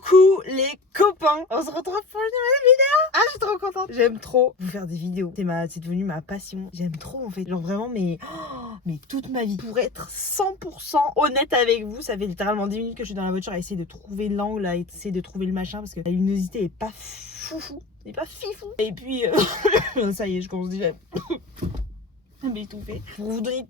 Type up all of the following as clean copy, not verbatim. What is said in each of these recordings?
Coucou les copains, on se retrouve pour une nouvelle vidéo. Ah, je suis trop contente. J'aime trop vous faire des vidéos. C'est devenu ma passion. J'aime trop en fait. Genre vraiment mais toute ma vie. Pour être 100% honnête avec vous, ça fait littéralement 10 minutes que je suis dans la voiture à essayer de trouver l'angle, à essayer de trouver le machin parce que la luminosité est pas foufou. C'est pas fifou. Et puis ça y est, je commence déjà à m'étouffer. Pour vous donner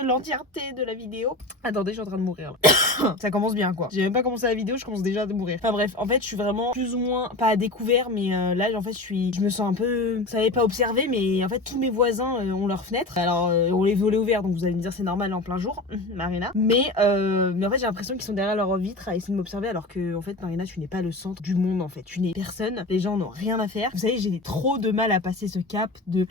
de l'entièreté de la vidéo. Attendez, je suis en train de mourir là. Ça commence bien quoi. J'ai même pas commencé la vidéo, je commence déjà à mourir. Enfin bref, en fait, je suis vraiment plus ou moins pas à découvert, mais là en fait, je me sens un peu, ça n'avait pas observé, mais en fait, tous mes voisins ont leurs fenêtres. Alors, on les volets ouverts, donc vous allez me dire c'est normal en plein jour, Marina. Mais en fait, j'ai l'impression qu'ils sont derrière leur vitre à essayer de m'observer, alors que en fait, Marina, tu n'es pas le centre du monde en fait. Tu n'es personne. Les gens n'ont rien à faire. Vous savez, j'ai trop de mal à passer ce cap de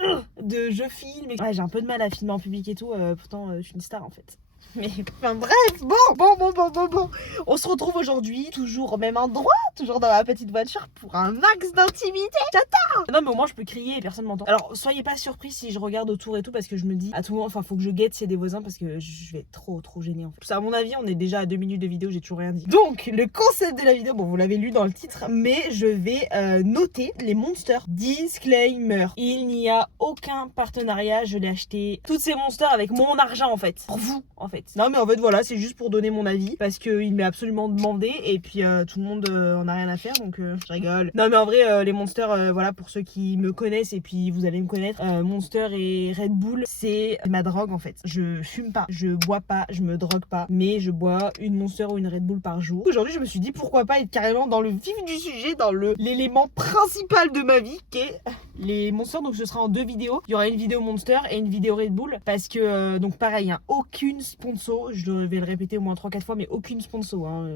je filme. Ouais, j'ai un peu de mal à filmer en public et tout. Pourtant, je suis une star en fait. Mais enfin bref, bon. On se retrouve aujourd'hui, toujours au même endroit, toujours dans ma petite voiture pour un max d'intimité. J'attends. Non mais au moins je peux crier et personne m'entend. Alors soyez pas surpris si je regarde autour et tout parce que je me dis à tout moment, enfin faut que je guette s'il y a des voisins parce que je vais être trop gênée en fait. À mon avis on est déjà à 2 minutes de vidéo, j'ai toujours rien dit. Donc le concept de la vidéo, bon vous l'avez lu dans le titre, mais je vais noter les monsters. Disclaimer, il n'y a aucun partenariat, je l'ai acheté toutes ces monsters avec mon argent en fait. Pour vous en fait. Non mais en fait voilà, c'est juste pour donner mon avis parce qu'il m'est absolument demandé et puis tout le monde en a rien à faire donc je rigole. Non mais en vrai les Monsters, voilà pour ceux qui me connaissent et puis vous allez me connaître, Monster et Red Bull c'est ma drogue en fait. Je fume pas, je bois pas, je me drogue pas, mais je bois une Monster ou une Red Bull par jour. Aujourd'hui je me suis dit pourquoi pas être carrément dans le vif du sujet, dans l'élément principal de ma vie qui est les Monsters. Donc ce sera en 2 vidéos. Il y aura une vidéo Monster et une vidéo Red Bull parce que donc pareil hein, aucune sponsor, je vais le répéter au moins 3-4 fois, mais aucune sponsor hein,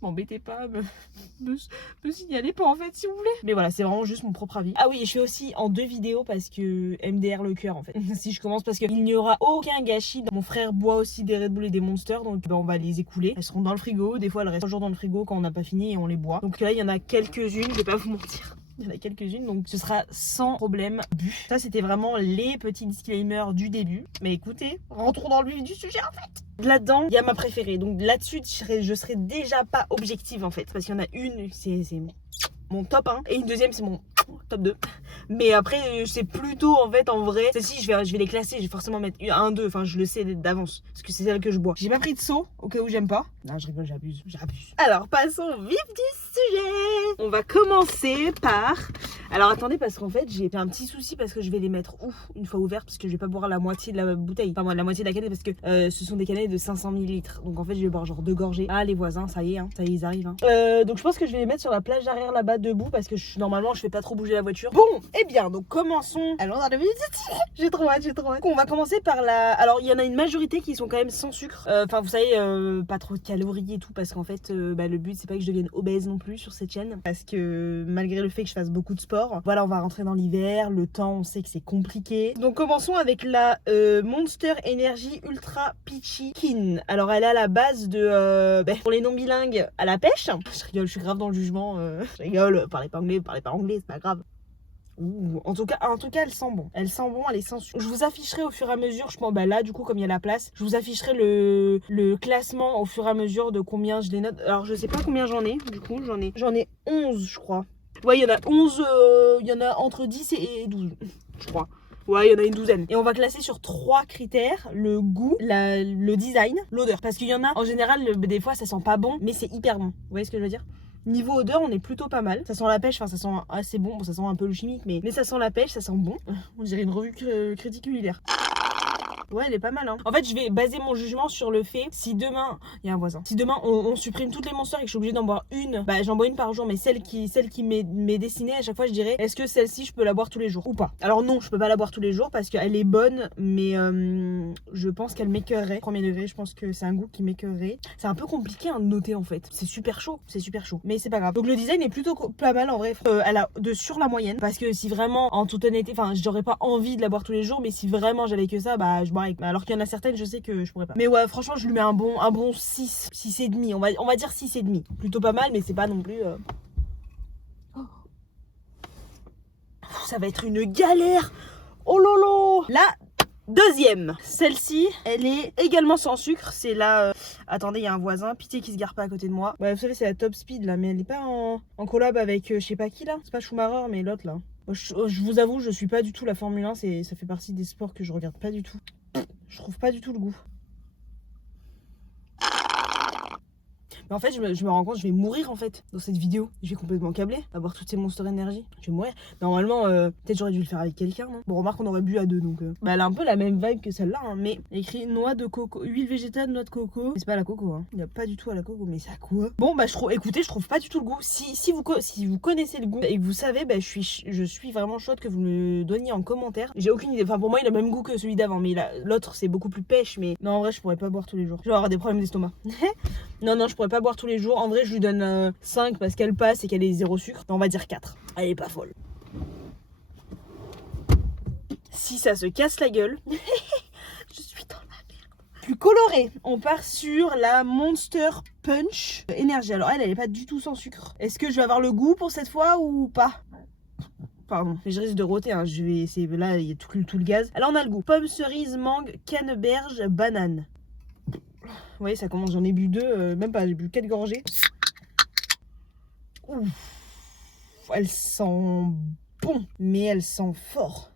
m'embêtez pas, me signalez pas en fait si vous voulez, mais voilà c'est vraiment juste mon propre avis. Ah oui, et je fais aussi en 2 vidéos parce que MDR le cœur en fait. Si je commence parce qu'il n'y aura aucun gâchis. Mon frère boit aussi des Red Bull et des Monsters, donc on va les écouler, elles seront dans le frigo, des fois elles restent toujours dans le frigo quand on n'a pas fini et on les boit. Donc là il y en a quelques-unes, je vais pas vous mentir. Il y en a quelques-unes, donc ce sera sans problème bu. Ça, c'était vraiment les petits disclaimers du début. Mais écoutez, rentrons dans le vif du sujet en fait. Là-dedans, il y a ma préférée. Donc là-dessus, je serai déjà pas objective en fait. Parce qu'il y en a une, c'est mon top 1. Et une deuxième, c'est mon top 2. Mais après, c'est plutôt en fait en vrai. Celle-ci, je vais les classer. Je vais forcément mettre 1, 2. Enfin, je le sais d'avance. Parce que c'est celle que je bois. J'ai pas pris de seau au cas où j'aime pas. Non, je rigole, j'abuse. Alors, passons au vif du sujet. On va commencer par. Alors, attendez, parce qu'en fait, j'ai un petit souci parce que je vais les mettre où une fois ouvertes. Parce que je vais pas boire la moitié de la bouteille. Enfin, moi, la moitié de la canette parce que ce sont des canettes de 500 ml. Donc, en fait, je vais boire genre 2 gorgées. Ah, les voisins, ça y est, hein, ça y est, ils arrivent. Hein. Donc, je pense que je vais les mettre sur la plage arrière là-bas debout parce que normalement, je fais pas trop bouger la voiture. Bon, eh bien, donc commençons. Allons dans le vif du sujet. J'ai trop hâte. On va commencer par la. Alors, il y en a une majorité qui sont quand même sans sucre. Enfin, vous savez, pas trop de calories et tout parce qu'en fait, le but, c'est pas que je devienne obèse non plus sur cette chaîne. Parce que malgré le fait que je fasse beaucoup de sport, voilà, on va rentrer dans l'hiver. Le temps, on sait que c'est compliqué. Donc, commençons avec la Monster Energy Ultra Peachy Kin. Alors, elle est à la base de. Pour les non bilingues, à la pêche. Je rigole, je suis grave dans le jugement. Je rigole, parlez pas anglais, c'est pas grave. Ouh, en tout cas, elle sent bon. Elle est sans sucre. Je vous afficherai au fur et à mesure, je pense, là, du coup, comme il y a la place, je vous afficherai le classement au fur et à mesure de combien je les note. Alors, je sais pas combien j'en ai, du coup, j'en ai 11, je crois. Ouais, il y en a 11, il y en a entre 10 et 12, je crois. Ouais, il y en a une douzaine. Et on va classer sur 3 critères: le goût, le design, l'odeur. Parce qu'il y en a, en général, des fois, ça sent pas bon, mais c'est hyper bon. Vous voyez ce que je veux dire? Niveau odeur, on est plutôt pas mal. Ça sent la pêche, enfin ça sent assez bon. Bon, ça sent un peu le chimique, mais ça sent la pêche, ça sent bon. On dirait une revue critique culinaire. Ouais, elle est pas mal hein. En fait, je vais baser mon jugement sur le fait, si demain, il y a un voisin, si demain on supprime toutes les Monsters et que je suis obligée d'en boire une, j'en bois une par jour, mais celle qui m'est destinée, à chaque fois je dirais, est-ce que celle-ci je peux la boire tous les jours ou pas? Alors non, je peux pas la boire tous les jours parce qu'elle est bonne, mais je pense qu'elle m'écœurerait. Premier degré, je pense que c'est un goût qui m'écœurerait. C'est un peu compliqué à noter en fait. C'est super chaud, mais c'est pas grave. Donc le design est plutôt pas mal en vrai. Elle a sur la moyenne parce que si vraiment, en toute honnêteté, enfin, j'aurais pas envie de la boire tous les jours, mais si vraiment j'avais que ça, je boirais. Alors qu'il y en a certaines, je sais que je pourrais pas. Mais ouais, franchement, je lui mets un bon 6, 6,5. On va dire 6,5. Plutôt pas mal, mais c'est pas non plus. Ça va être une galère. Oh lolo. Là, Deuxième, celle-ci, elle est également sans sucre. C'est la... Attendez, il y a un voisin, pitié qu'il se gare pas à côté de moi. Ouais, vous savez, c'est la Top Speed là, mais elle est pas en collab avec je sais pas qui là. C'est pas Schumacher, mais l'autre là. Je vous avoue, je suis pas du tout la Formule 1, ça fait partie des sports que je regarde pas du tout. Je trouve pas du tout le goût. Mais en fait, je me rends compte, je vais mourir en fait dans cette vidéo. Je vais complètement câbler, à boire toutes ces Monster Energy. Je vais mourir. Normalement, peut-être j'aurais dû le faire avec quelqu'un, non? Bon, remarque, on aurait bu à deux donc. Bah, elle a un peu la même vibe que celle-là, hein, mais écrit noix de coco, huile végétale, noix de coco. Mais c'est pas à la coco, hein. Il n'y a pas du tout à la coco, mais c'est à quoi? Bon, bah, écoutez, je trouve pas du tout le goût. Si vous connaissez le goût et que vous savez, bah, je suis vraiment chaude que vous me donniez en commentaire. J'ai aucune idée. Enfin, pour moi, il a le même goût que celui d'avant, mais l'autre, c'est beaucoup plus pêche. Mais non, en vrai, je pourrais pas boire tous les jours. Je vais avoir des problèmes d'estomac. Non, je pourrais pas boire tous les jours. En vrai, je lui donne 5 parce qu'elle passe et qu'elle est zéro sucre. On va dire 4. Elle est pas folle. Si ça se casse la gueule, je suis dans la merde. Plus colorée, on part sur la Monster Punch Energy. Alors elle est pas du tout sans sucre. Est-ce que je vais avoir le goût pour cette fois ou pas? Pardon, je risque de roter, hein. Là, il y a tout le gaz. Alors on a le goût. Pomme, cerise, mangue, canneberge, banane. Vous voyez, ça commence, j'en ai bu 2, même pas, j'ai bu 4 gorgées. Ouf, elle sent bon, mais elle sent fort.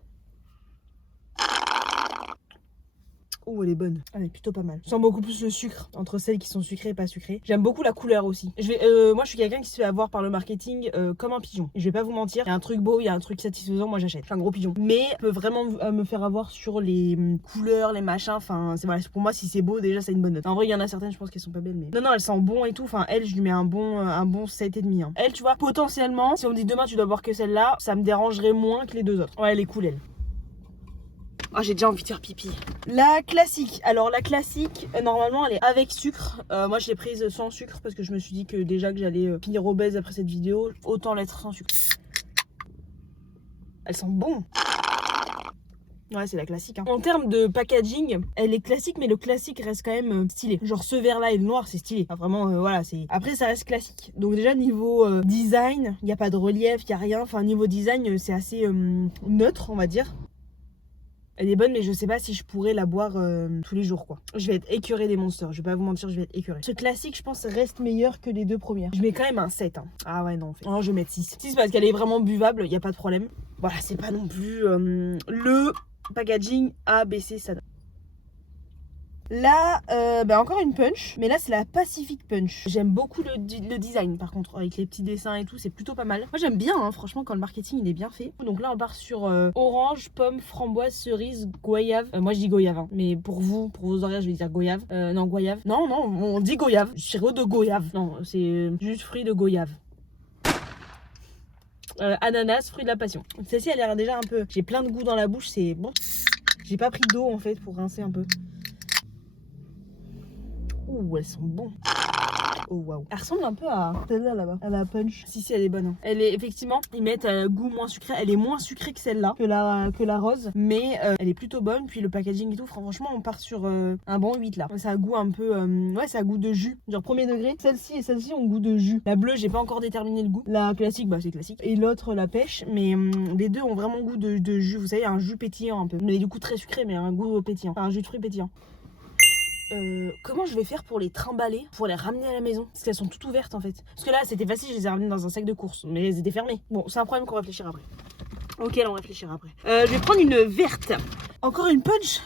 Oh, elle est bonne. Elle est plutôt pas mal. Je sens beaucoup plus le sucre entre celles qui sont sucrées et pas sucrées. J'aime beaucoup la couleur aussi. Moi, je suis quelqu'un qui se fait avoir par le marketing comme un pigeon. Je vais pas vous mentir. Il y a un truc beau, il y a un truc satisfaisant. Moi, j'achète. Je suis un gros pigeon. Mais je peux vraiment me faire avoir sur les couleurs, les machins. Enfin, voilà. Pour moi, si c'est beau, déjà, c'est une bonne note. En vrai, il y en a certaines, je pense qu'elles sont pas belles. Mais non, elles sentent bon et tout. Enfin, elle, je lui mets un bon 7,5. Hein. Elle, tu vois, potentiellement, si on me dit demain, tu dois boire que celle-là, ça me dérangerait moins que les deux autres. Ouais, elle est cool, elle. Ah, j'ai déjà envie de faire pipi. La classique. Alors la classique, normalement elle est avec sucre. Moi je l'ai prise sans sucre parce que je me suis dit que déjà que j'allais finir obèse après cette vidéo, autant l'être sans sucre. Elle sent bon. Ouais, c'est la classique. Hein. En termes de packaging, elle est classique, mais le classique reste quand même stylé. Genre ce vert-là et le noir, c'est stylé. Enfin, vraiment, voilà, c'est. Après, ça reste classique. Donc déjà niveau design, il n'y a pas de relief, il n'y a rien. Enfin, niveau design, c'est assez neutre, on va dire. Elle est bonne, mais je sais pas si je pourrais la boire tous les jours, quoi. Je vais être écœurée des Monsters, je vais pas vous mentir, je vais être écœurée. Ce classique, je pense, reste meilleur que les deux premières. Je mets quand même un 7. Hein. Ah ouais, non, en fait. Oh, je vais mettre 6. 6 parce qu'elle est vraiment buvable, y a pas de problème. Voilà, c'est pas non plus le packaging ABC, ça. Là, encore une punch, mais là c'est la Pacific Punch. J'aime beaucoup le design par contre, avec les petits dessins et tout, c'est plutôt pas mal. Moi j'aime bien, hein, franchement, quand le marketing il est bien fait. Donc là on part sur orange, pomme, framboise, cerise, goyave. Moi je dis goyave, hein, mais pour vos oreilles je vais dire goyave. Non, goyave. Non, on dit goyave. Sirop de goyave. Non, c'est juste fruit de goyave. Ananas, fruit de la passion. Celle-ci elle a l'air déjà un peu... J'ai plein de goût dans la bouche, c'est bon. J'ai pas pris d'eau en fait pour rincer un peu. Ouh, elles sont bonnes. Oh waouh. Elle ressemble un peu à celle-là là-bas, à la punch. Si, elle est bonne. Hein. Elle est effectivement, ils mettent goût moins sucré. Elle est moins sucrée que celle-là, que la rose. Mais elle est plutôt bonne. Puis le packaging et tout, franchement, on part sur un bon 8 là. Ça a goût un peu. Ouais, ça a goût de jus. Genre premier degré. Celle-ci et celle-ci ont goût de jus. La bleue, j'ai pas encore déterminé le goût. La classique, bah c'est classique. Et l'autre, la pêche. Mais les deux ont vraiment goût de jus. Vous savez, un jus pétillant un peu. Mais du coup, très sucré, mais un goût pétillant. Enfin, un jus de fruits pétillant. Comment je vais faire pour les trimballer, pour les ramener à la maison? Parce qu'elles sont toutes ouvertes en fait. Parce que là c'était facile, je les ai ramenées dans un sac de course, mais elles étaient fermées. Bon, c'est un problème qu'on réfléchira après. Ok, on réfléchira après. Je vais prendre une verte. Encore une punch.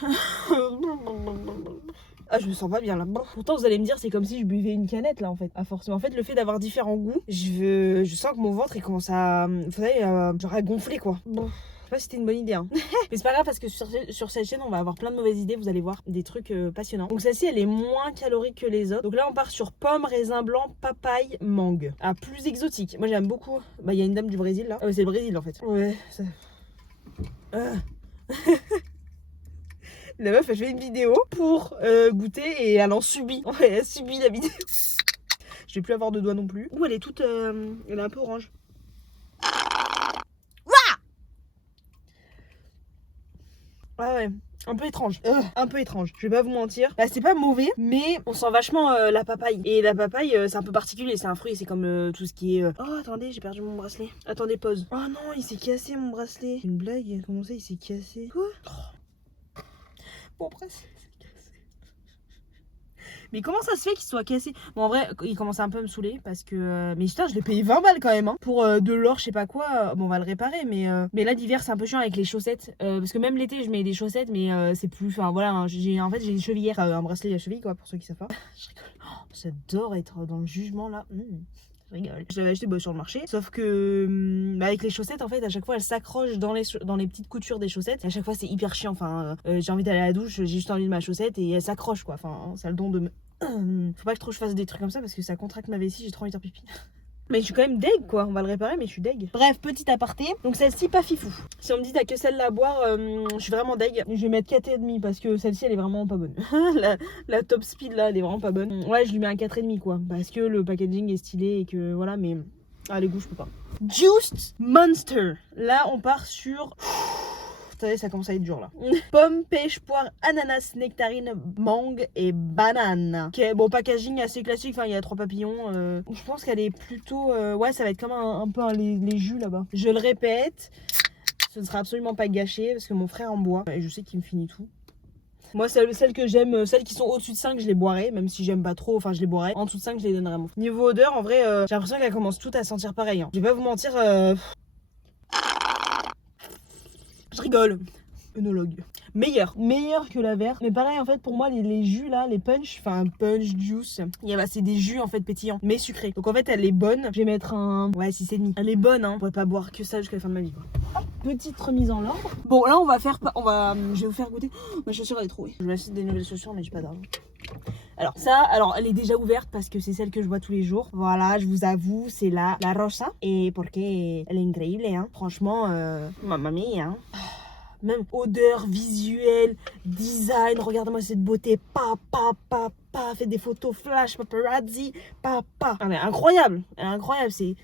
Ah, je me sens pas bien là. Pourtant, vous allez me dire, c'est comme si je buvais une canette là en fait. À force. Mais en fait, le fait d'avoir différents goûts, je sens que mon ventre il commence à. Vous savez, genre à gonfler quoi. Bon. Je sais pas si c'était une bonne idée hein. Mais c'est pas grave parce que sur cette chaîne on va avoir plein de mauvaises idées, vous allez voir des trucs passionnants. Donc celle-ci elle est moins calorique que les autres. Donc là on part sur pomme, raisin blanc, papaye, mangue. Ah, plus exotique. Moi j'aime beaucoup. Bah il y a une dame du Brésil là. C'est le Brésil en fait. Ouais, ça... La meuf elle fait une vidéo pour goûter et elle en subit. Elle a subi la vidéo. Je vais plus avoir de doigts non plus. Ouh elle est toute... elle est un peu orange. Ah ouais, un peu étrange. Un peu étrange, je vais pas vous mentir. Bah c'est pas mauvais, mais on sent vachement la papaye. Et la papaye, c'est un peu particulier, c'est un fruit, c'est comme tout ce qui est... Oh attendez, j'ai perdu mon bracelet. Attendez, pause. Oh non, il s'est cassé mon bracelet. Une blague? Comment ça, il s'est cassé? Quoi? Bon, après, c'est cassé. Mais comment ça se fait qu'il soit cassé? Bon, en vrai, il commence un peu à me saouler parce que. Mais putain, je l'ai payé 20 balles quand même, hein. Pour de l'or, je sais pas quoi. Bon, on va le réparer, mais là, l'hiver, c'est un peu chiant avec les chaussettes. Parce que même l'été, je mets des chaussettes, mais c'est plus. Enfin, voilà, hein, en fait, j'ai des chevillères. Un bracelet à cheville, quoi, pour ceux qui savent pas. Je rigole. Oh, j'adore être dans le jugement là. Je rigole. Je l'avais acheté sur le marché, sauf que avec les chaussettes, en fait, à chaque fois, elles s'accrochent dans les petites coutures des chaussettes. Et à chaque fois, c'est hyper chiant. Enfin, j'ai envie d'aller à la douche, j'ai juste envie de ma chaussette et elle s'accroche, quoi. Enfin, ça a le don de me. Faut pas que trop je fasse des trucs comme ça parce que ça contracte ma vessie, j'ai trop envie de faire pipi. Mais je suis quand même deg, quoi. On va le réparer, mais je suis deg. Bref, petit aparté. Donc celle-ci, pas fifou. Si on me dit t'as que celle-là à boire, je suis vraiment deg. Je vais mettre 4,5 parce que celle-ci, elle est vraiment pas bonne. la top speed là, elle est vraiment pas bonne. Ouais, je lui mets un 4,5 quoi. Parce que le packaging est stylé et que voilà, mais les goûts, je peux pas. Juiced Monster. Là, on part sur. Vous savez, ça commence à être dur là. Pomme, pêche, poire, ananas, nectarine, mangue et banane. Ok, bon, packaging assez classique. Enfin, il y a 3 papillons. Je pense qu'elle est plutôt. Ouais, ça va être comme un peu les jus là-bas. Je le répète, ce ne sera absolument pas gâché parce que mon frère en boit et je sais qu'il me finit tout. Moi, celles que j'aime, celles qui sont au-dessus de 5, je les boirai. Même si j'aime pas trop, enfin, je les boirai. En dessous de 5, je les donnerai à mon frère. Niveau odeur, en vrai, j'ai l'impression qu'elles commencent toutes à sentir pareil. Hein. Je vais pas vous mentir. Je rigole. Œnologue. Meilleur que la verte. Mais pareil en fait pour moi les jus là, les punch, enfin punch juice, c'est des jus en fait pétillants, mais sucrés. Donc en fait elle est bonne. Je vais mettre un 6,5. Elle est bonne hein. Je pourrais pas boire que ça jusqu'à la fin de ma vie quoi. Petite remise en ordre. Bon là je vais vous faire goûter. Ma chaussure elle est trouée. Je vais acheter des nouvelles chaussures mais j'ai pas d'argent. Alors elle est déjà ouverte parce que c'est celle que je vois tous les jours. Voilà, je vous avoue, c'est la Rosa. Et parce qu'elle est incroyable, hein. Franchement, mamma mia, hein. Même odeur, visuel, design, regardez-moi cette beauté, fait des photos flash, paparazzi, Elle est incroyable, c'est...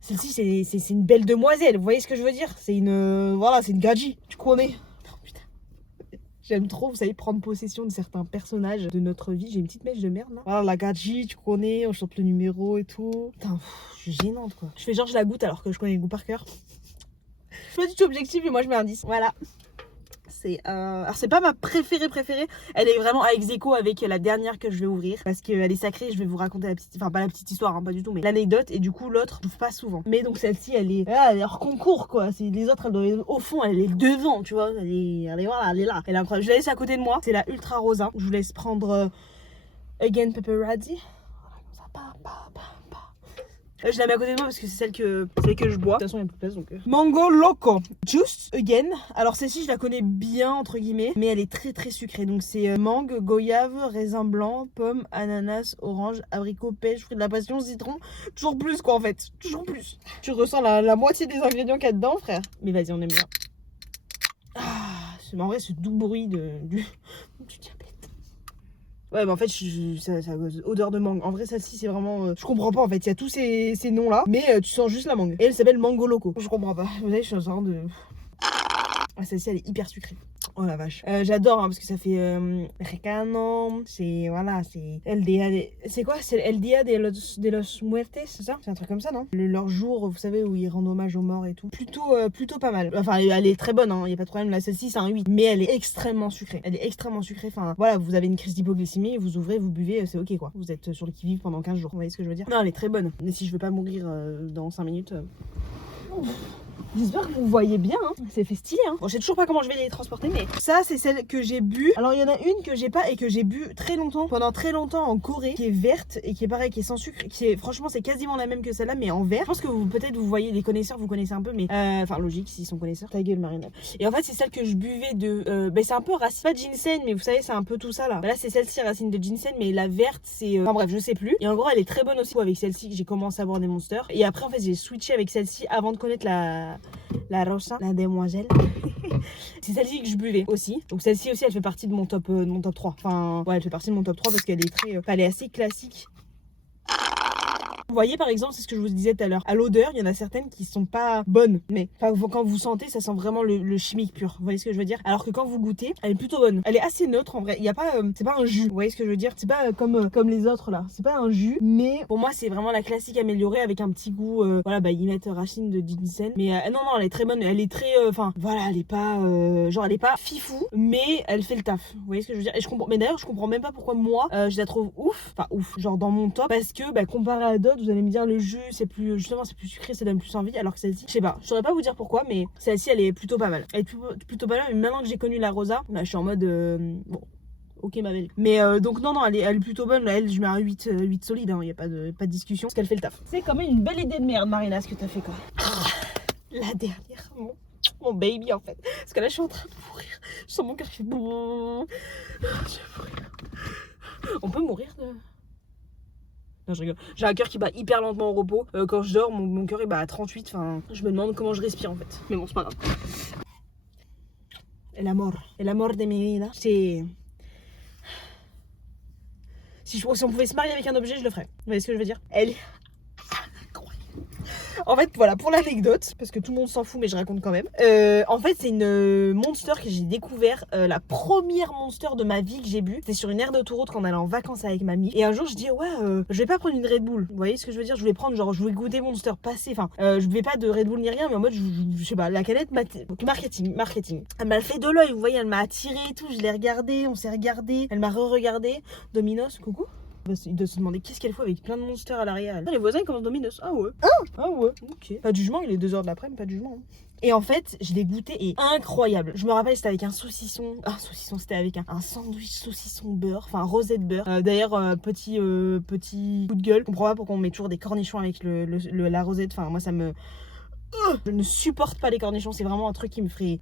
Celle-ci, c'est une belle demoiselle, vous voyez ce que je veux dire? C'est une... Voilà, c'est une gadji, tu connais. J'aime trop, vous savez, prendre possession de certains personnages de notre vie. J'ai une petite mèche de merde là. Voilà, la gadji, tu connais, on chante le numéro et tout. Putain, je suis gênante quoi. Je fais genre je la goûte alors que je connais le goût par cœur. Je suis pas du tout objectif mais moi je mets un 10. Voilà. Alors c'est pas ma préférée. Elle est vraiment à ex-aequo avec la dernière que je vais ouvrir. Parce qu'elle est sacrée, je vais vous raconter la petite... Enfin pas la petite histoire, hein, pas du tout, mais l'anecdote. Et du coup l'autre, je trouve pas souvent. Mais donc celle-ci, elle est hors concours quoi. Les autres, elles doivent être au fond, elle est devant, tu vois. Elle est là. Elle est incroyable. Je la laisse à côté de moi. C'est la Ultra Rosa. Je vous laisse prendre Again Paparazzi. Je la mets à côté de moi parce que c'est celle que je bois. De toute façon, il n'y a plus de place donc. Mango Loco. Juice Again. Alors, celle-ci, je la connais bien, entre guillemets. Mais elle est très très sucrée. Donc, c'est mangue, goyave, raisin blanc, pomme, ananas, orange, abricot, pêche, fruit de la passion, citron. Toujours plus quoi en fait. Toujours plus. Tu ressens la moitié des ingrédients qu'il y a dedans, frère. Mais vas-y, on aime bien. En vrai, ce doux bruit du diabète. Ouais, mais en fait, ça odeur de mangue. En vrai, celle-ci, c'est vraiment. Je comprends pas en fait. Il y a tous ces noms-là, mais tu sens juste la mangue. Et elle s'appelle Mango Loco. Je comprends pas. Vous savez, je suis en train de. Celle-ci, elle est hyper sucrée. Oh la vache. J'adore hein, parce que ça fait Recano. C'est. Voilà, c'est. C'est quoi? C'est El Dia de los Muertes, c'est ça? C'est un truc comme ça, non? Leur jour, vous savez, où ils rendent hommage aux morts et tout. Plutôt pas mal. Enfin, elle est très bonne, hein. Y a pas de problème. Là, celle-ci, c'est un 8. Mais elle est extrêmement sucrée. Enfin, voilà, vous avez une crise d'hypoglycémie, vous ouvrez, vous buvez, c'est ok quoi. Vous êtes sur le qui-vive pendant 15 jours. Vous voyez ce que je veux dire? Non, elle est très bonne. Mais si je veux pas mourir dans 5 minutes. J'espère que vous voyez bien, hein. C'est fait stylé, hein. Bon, je sais toujours pas comment je vais les transporter, mais ça, c'est celle que j'ai bu. Alors, il y en a une que j'ai pas et que j'ai bu pendant très longtemps en Corée, qui est verte et qui est pareil, qui est sans sucre. Franchement, c'est quasiment la même que celle-là, mais en vert. Je pense que peut-être vous voyez, les connaisseurs, vous connaissez un peu, mais enfin, logique, s'ils sont connaisseurs. Ta gueule, Marine. Et en fait, c'est celle que je buvais de. C'est un peu racine, pas de ginseng, mais vous savez, c'est un peu tout ça là. Là, c'est celle-ci, racine de ginseng, mais la verte, c'est. Enfin, bref, je sais plus. Et en gros, elle est très bonne aussi avec celle-ci que j'ai commencé à boire des Monsters. Et après, en fait, j'ai switché avec celle-ci avant de connaître la Rosa, la demoiselle. C'est celle-ci que je buvais aussi. Donc celle-ci aussi, elle fait partie de mon top 3. Enfin, ouais, elle fait partie de mon top 3 parce qu'elle est elle est assez classique. Vous voyez par exemple, c'est ce que je vous disais tout à l'heure, à l'odeur, il y en a certaines qui sont pas bonnes, mais quand vous sentez, ça sent vraiment le chimique pur. Vous voyez ce que je veux dire? Alors que quand vous goûtez, elle est plutôt bonne. Elle est assez neutre en vrai. Il y a pas, c'est pas un jus. Vous voyez ce que je veux dire? C'est pas comme les autres là. C'est pas un jus, mais pour moi c'est vraiment la classique améliorée avec un petit goût. Voilà, bah ils mettent racine de ginseng, mais non, elle est très bonne. Elle est très, voilà, elle est pas, genre elle est pas fifou, mais elle fait le taf. Vous voyez ce que je veux dire? Et je comprends. Mais d'ailleurs, je comprends même pas pourquoi moi, je la trouve ouf, enfin ouf, genre dans mon top, parce que comparé à d'autres, vous allez me dire le jus, c'est plus, justement, c'est plus sucré, ça donne plus envie, alors que celle-ci, je sais pas, je saurais pas vous dire pourquoi, mais celle-ci, elle est plutôt pas mal. Elle est plutôt pas mal. Mais maintenant que j'ai connu la Rosa, là, je suis en mode, bon. Ok ma belle. Mais donc non, elle est plutôt bonne. Elle, je mets un 8 solide, hein. Y a pas de discussion. Parce qu'elle fait le taf. C'est quand même une belle idée de merde, Marina, ce que t'as fait quoi. La dernière, mon baby en fait. Parce que là, je suis en train de mourir. Je sens mon cœur qui fait bon. Je vais mourir. On peut mourir de... Non, je rigole. J'ai un cœur qui bat hyper lentement au repos. Quand je dors, mon cœur il bat à 38. Enfin, je me demande comment je respire en fait. Mais bon, c'est pas grave. El amor de mi vida. C'est... Si on pouvait se marier avec un objet, je le ferais. Vous voyez ce que je veux dire? Elle est incroyable. En fait, voilà, pour l'anecdote, parce que tout le monde s'en fout, mais je raconte quand même. En fait, c'est une Monster que j'ai découvert, la première Monster de ma vie que j'ai bu. C'était sur une aire d'autoroute quand on allait en vacances avec mamie. Et un jour, je dis, ouais, je vais pas prendre une Red Bull. Vous voyez ce que je veux dire? Je voulais prendre, genre, je voulais goûter Monster passé. Enfin, je buvais pas de Red Bull ni rien, mais en mode, je sais pas, la canette, marketing. Elle m'a fait de l'œil, vous voyez, elle m'a attiré et tout. Je l'ai regardé, on s'est regardé. Elle m'a re-regardé. Dominos, coucou. Il doit se demander qu'est-ce qu'elle fait avec plein de monsters à l'arrière. Les voisins ils commencent Domino's. Ah ouais. Ah ouais. Ok. Pas de jugement, il est 2h de l'après-midi, pas de jugement. Et en fait, je l'ai goûté et incroyable. Je me rappelle, c'était avec un saucisson. Ah, saucisson, c'était avec un sandwich saucisson beurre, enfin rosette beurre. D'ailleurs, petit coup de gueule. Je comprends pas pourquoi on met toujours des cornichons avec la rosette. Enfin, moi ça me... Je ne supporte pas les cornichons, c'est vraiment un truc qui me ferait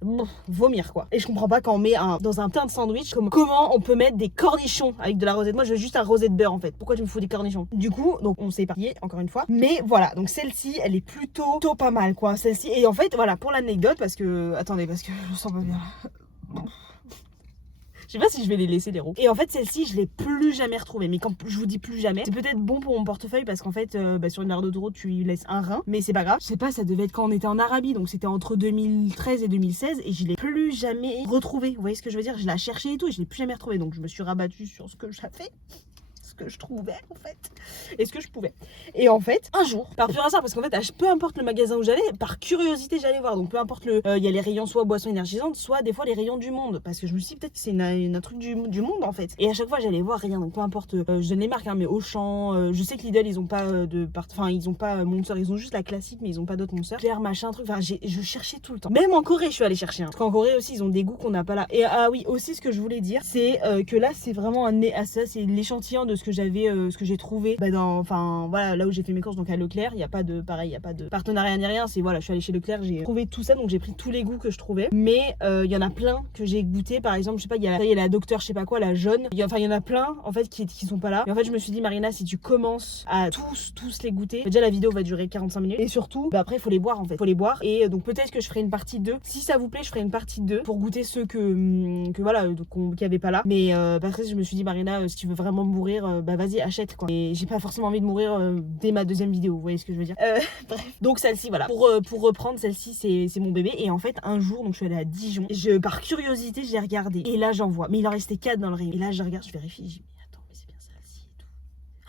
vomir quoi. Et je comprends pas quand on met dans un pain de sandwich, comment on peut mettre des cornichons avec de la rosette. Moi je veux juste un rosette beurre en fait. Pourquoi tu me fous des cornichons? Du coup, donc on s'est éparpillé encore une fois. Mais voilà, donc celle-ci, elle est plutôt pas mal quoi. Celle-ci, et en fait voilà, pour l'anecdote, parce que... Attendez, parce que je me sens pas bien. Je sais pas si je vais les laisser les roues. Et en fait celle-ci je l'ai plus jamais retrouvée. Mais quand je vous dis plus jamais, c'est peut-être bon pour mon portefeuille parce qu'en fait sur une aire d'autoroute tu lui laisses un rein. Mais c'est pas grave. Je sais pas, ça devait être quand on était en Arabie. Donc c'était entre 2013 et 2016. Et je l'ai plus jamais retrouvée. Vous voyez ce que je veux dire? Je l'ai cherché et tout et je l'ai plus jamais retrouvée. Donc je me suis rabattue sur ce que j'avais, ce que je trouvais en fait, et ce que je pouvais. Et en fait, un jour, par pur hasard, parce qu'en fait, peu importe le magasin où j'allais, par curiosité, j'allais voir. Donc peu importe il y a les rayons soit boissons énergisantes, soit des fois les rayons du monde. Parce que je me suis dit peut-être que c'est un truc du monde en fait. Et à chaque fois, j'allais voir rien. Donc peu importe, je donne les marques, hein, mais Auchan, je sais que Lidl, ils ont pas ils ont pas Monster, ils ont juste la classique, mais ils ont pas d'autres Monster. Claire, machin, truc. Enfin, je cherchais tout le temps. Même en Corée, je suis allée chercher. Parce qu'en Corée aussi, ils ont des goûts qu'on n'a pas là. Et ah oui, aussi ce que je voulais dire, c'est que là, c'est vraiment ça, c'est l'échantillon de ce que j'avais, ce que j'ai trouvé enfin voilà, là où j'ai fait mes courses, donc à Leclerc. Il y a pas de partenariat ni rien, c'est voilà, je suis allée chez Leclerc, j'ai trouvé tout ça, donc j'ai pris tous les goûts que je trouvais. Mais il y en a plein que j'ai goûté, par exemple, je sais pas, il y a la docteur je sais pas quoi, la jaune, il y en a plein en fait qui sont pas là. Et en fait je me suis dit, Marina, si tu commences à tous les goûter, déjà la vidéo va durer 45 minutes et surtout après il faut les boire en fait, et donc peut-être que je ferai une partie 2, si ça vous plaît, je ferai une partie 2 pour goûter ceux que voilà, qui avaient pas là. Mais après je me suis dit, Marina, si tu veux vraiment mourir, vas-y, achète quoi. Et j'ai pas forcément envie de mourir dès ma deuxième vidéo, vous voyez ce que je veux dire. Bref, donc celle-ci, voilà, pour reprendre, celle-ci c'est mon bébé. Et en fait un jour, donc je suis allée à Dijon, par curiosité j'ai regardé, et là j'en vois, mais il en restait 4 dans le rayon. Et là je regarde, je vérifie, je dis mais attends, mais c'est bien celle-ci et tout.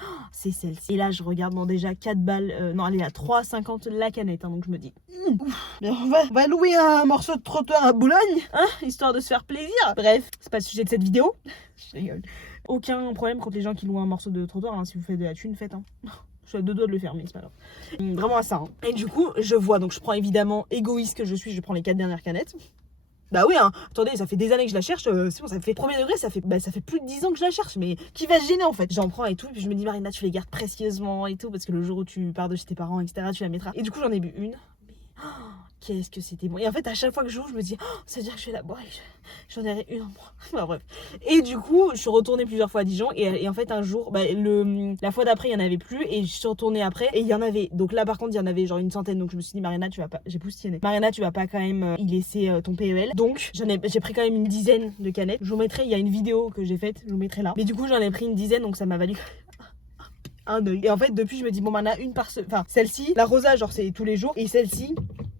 Oh, c'est celle-ci. Et là je regarde, bon déjà 4 balles, non elle est à 3,50 la canette, hein, donc je me dis ouf, on va louer un morceau de trottoir à Boulogne, hein, histoire de se faire plaisir. Bref, c'est pas le sujet de cette vidéo. Je rigole. Aucun problème contre les gens qui louent un morceau de trottoir, hein. Si vous faites de la thune, faites, hein. Je suis à 2 doigts de le faire, mais c'est pas grave. Vraiment à ça, hein. Et du coup, je vois, donc je prends évidemment, égoïste que je suis, je prends les 4 dernières canettes. Bah oui, hein. Attendez, ça fait des années que je la cherche, c'est bon, ça fait premier degré, ça fait plus de 10 ans que je la cherche, mais qui va se gêner en fait? J'en prends et tout, et puis je me dis, Marina, tu les gardes précieusement et tout, parce que le jour où tu pars de chez tes parents, etc., tu la mettras. Et du coup, j'en ai bu une, mais qu'est-ce que c'était bon. Et en fait, à chaque fois que je joue, je me dis, ça veut dire que je vais la boire, j'en ai une en moi. Enfin bref. Et du coup, je suis retournée plusieurs fois à Dijon, et en fait, un jour, la fois d'après, il y en avait plus, et je suis retournée après, et il y en avait. Donc là, par contre, il y en avait genre une centaine, donc je me suis dit, Marina, tu vas pas, j'ai pousstionné. Marina, tu vas pas quand même y laisser ton PEL. Donc, j'ai pris quand même une dizaine de canettes. Je vous mettrai, il y a une vidéo que j'ai faite, je vous mettrai là. Mais du coup, j'en ai pris une dizaine, donc ça m'a valu un œil. Et en fait, depuis, je me dis, bon, maintenant, une par semaine. Enfin, celle-ci, la rosa, genre, c'est tous les jours. Et celle-ci,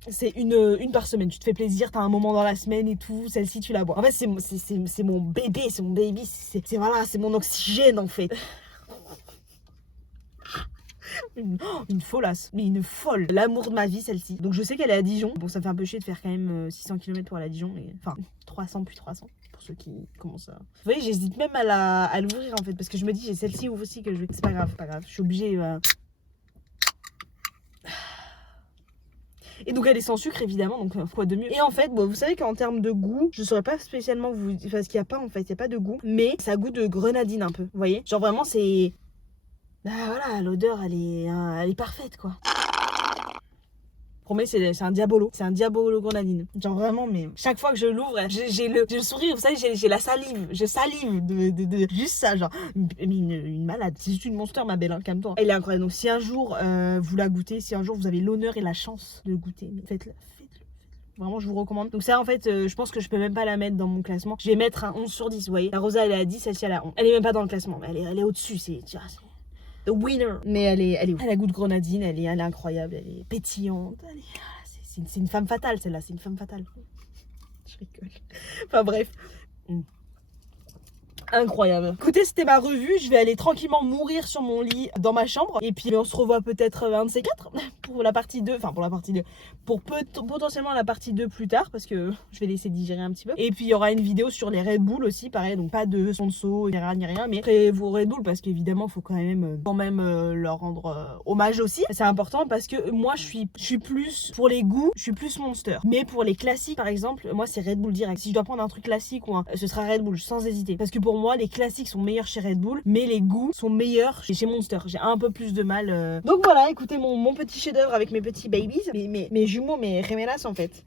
c'est une par semaine. Tu te fais plaisir, t'as un moment dans la semaine et tout. Celle-ci, tu la bois. En fait, c'est mon bébé, c'est mon baby. Voilà, c'est mon oxygène, en fait. Une folasse, mais une folle. L'amour de ma vie, celle-ci. Donc je sais qu'elle est à Dijon. Bon, ça me fait un peu chier de faire quand même 600 km pour aller à Dijon. Mais... Enfin, 300 plus 300 pour ceux qui commencent à... Vous voyez, j'hésite même à l'ouvrir en fait. Parce que je me dis, j'ai celle-ci aussi que je vais... C'est pas grave, pas grave. Je suis obligée... Et donc elle est sans sucre évidemment, donc quoi de mieux. Et en fait, bon, vous savez qu'en termes de goût, je saurais pas spécialement vous... Parce qu'il n'y a pas en fait, il n'y a pas de goût. Mais ça goûte de grenadine un peu, vous voyez. Genre vraiment c'est... Bah voilà, l'odeur elle est parfaite quoi. Pour moi, c'est un diabolo. C'est un diabolo grenadine. Genre vraiment, mais chaque fois que je l'ouvre, j'ai le sourire. Vous savez, j'ai la salive. Je salive de juste ça. Genre, mais une malade. C'est juste une monster, ma belle. Hein, calme-toi. Elle est incroyable. Donc, si un jour vous la goûtez, si un jour vous avez l'honneur et la chance de le goûter, faites-le. Vraiment, je vous recommande. Donc ça, en fait, je pense que je peux même pas la mettre dans mon classement. Je vais mettre un 11 sur 10, vous voyez. La Rosa, elle est à 10, celle-ci, elle est à 11. Elle est même pas dans le classement. Mais elle est au-dessus. C'est... The winner. Mais elle a goût de grenadine, elle est incroyable, elle est pétillante. C'est une femme fatale celle-là, c'est une femme fatale. Je rigole. Enfin bref. Incroyable. Écoutez, c'était ma revue. Je vais aller tranquillement mourir sur mon lit dans ma chambre. Et puis on se revoit peut-être un de ces quatre pour la partie 2. Enfin pour la partie 2. Pour potentiellement la partie 2 plus tard. Parce que je vais laisser digérer un petit peu. Et puis il y aura une vidéo sur les Red Bull aussi. Pareil, donc pas de son de saut, ni rien. Mais après vos Red Bull parce qu'évidemment il faut quand même leur rendre hommage aussi. C'est important parce que moi je suis plus pour les goûts. Je suis plus Monster. Mais pour les classiques par exemple, moi c'est Red Bull direct. Si je dois prendre un truc classique ou ce sera Red Bull sans hésiter. Parce que pour moi les classiques sont meilleurs chez Red Bull, mais les goûts sont meilleurs chez Monster. J'ai un peu plus de mal. Donc voilà, écoutez mon petit chef-d'œuvre avec mes petits babies, mes jumeaux, mes gemelas en fait.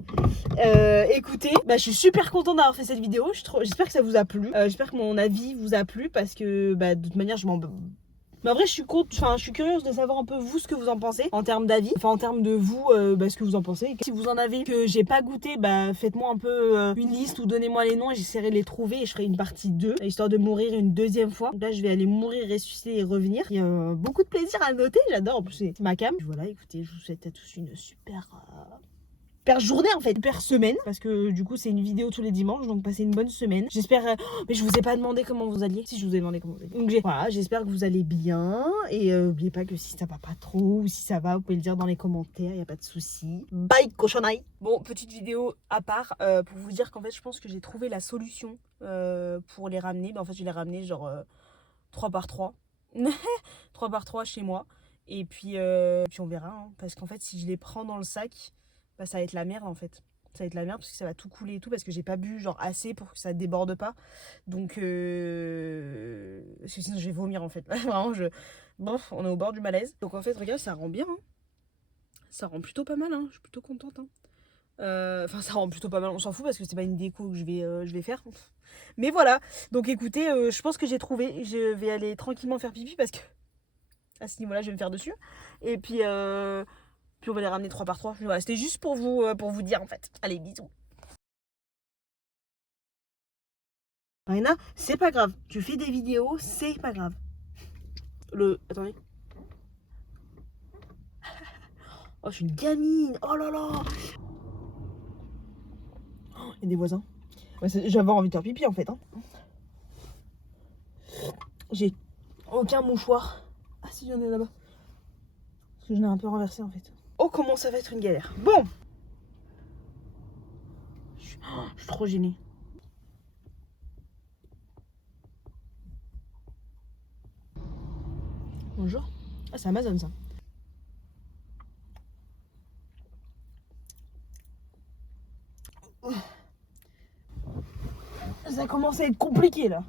Écoutez, je suis super contente d'avoir fait cette vidéo. J'espère que ça vous a plu. J'espère que mon avis vous a plu parce que de toute manière je m'en... Mais en vrai, je suis curieuse de savoir un peu vous ce que vous en pensez en termes d'avis, enfin en termes de vous, ce que vous en pensez. Si vous en avez que j'ai pas goûté, faites-moi un peu une liste ou donnez-moi les noms et j'essaierai de les trouver et je ferai une partie 2 histoire de mourir une deuxième fois. Donc là, je vais aller mourir, ressusciter et revenir. Il y a beaucoup de plaisir à noter, j'adore. En plus, c'est ma cam. Voilà, écoutez, je vous souhaite à tous une super journée en fait, super semaine parce que du coup c'est une vidéo tous les dimanches donc passez une bonne semaine. J'espère mais je vous ai pas demandé comment vous alliez. Si je vous ai demandé comment vous alliez. Donc voilà, j'espère que vous allez bien et n'oubliez pas que si ça va pas trop ou si ça va, vous pouvez le dire dans les commentaires, il y a pas de souci. Bye cochonaille. Bon, petite vidéo à part pour vous dire qu'en fait je pense que j'ai trouvé la solution pour les ramener. En fait, je vais les ramener genre 3 par 3. 3 par 3 chez moi et puis on verra hein, parce qu'en fait si je les prends dans le sac ça va être la merde en fait. Ça va être la merde parce que ça va tout couler et tout parce que j'ai pas bu genre assez pour que ça déborde pas. Donc parce que sinon je vais vomir en fait. Vraiment bon, on est au bord du malaise. Donc en fait regarde, ça rend bien hein. Ça rend plutôt pas mal hein. Je suis plutôt contente hein. Enfin ça rend plutôt pas mal, on s'en fout parce que c'est pas une déco que je vais faire. Mais voilà, donc écoutez, je pense que j'ai trouvé. Je vais aller tranquillement faire pipi parce que à ce niveau là je vais me faire dessus. Et puis on va les ramener 3 par 3. Voilà, c'était juste pour vous dire en fait. Allez, bisous. Marina, c'est pas grave. Tu fais des vidéos, c'est pas grave. Attendez. Oh, je suis une gamine. Oh là là. Oh, il y a des voisins. J'avais envie de faire pipi en fait. Hein. J'ai aucun mouchoir. Ah si, j'en ai là-bas. Parce que je l'ai un peu renversé en fait. Oh, comment ça va être une galère. Bon. Je suis trop gênée. Bonjour. Ah, c'est Amazon ça. Ça commence à être compliqué là.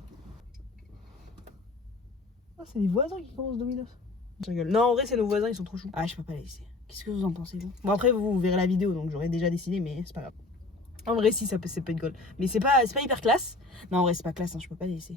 Ah, c'est les voisins qui commencent Domino's. Je rigole. Non, en vrai, c'est nos voisins, ils sont trop choux. Ah, je peux pas les laisser. Qu'est-ce que vous en pensez, vous? Bon, après, vous verrez la vidéo, donc j'aurais déjà décidé, mais c'est pas grave. En vrai, si, c'est pas de goal. Mais c'est pas hyper classe. Non, en vrai, c'est pas classe, hein, je peux pas les laisser.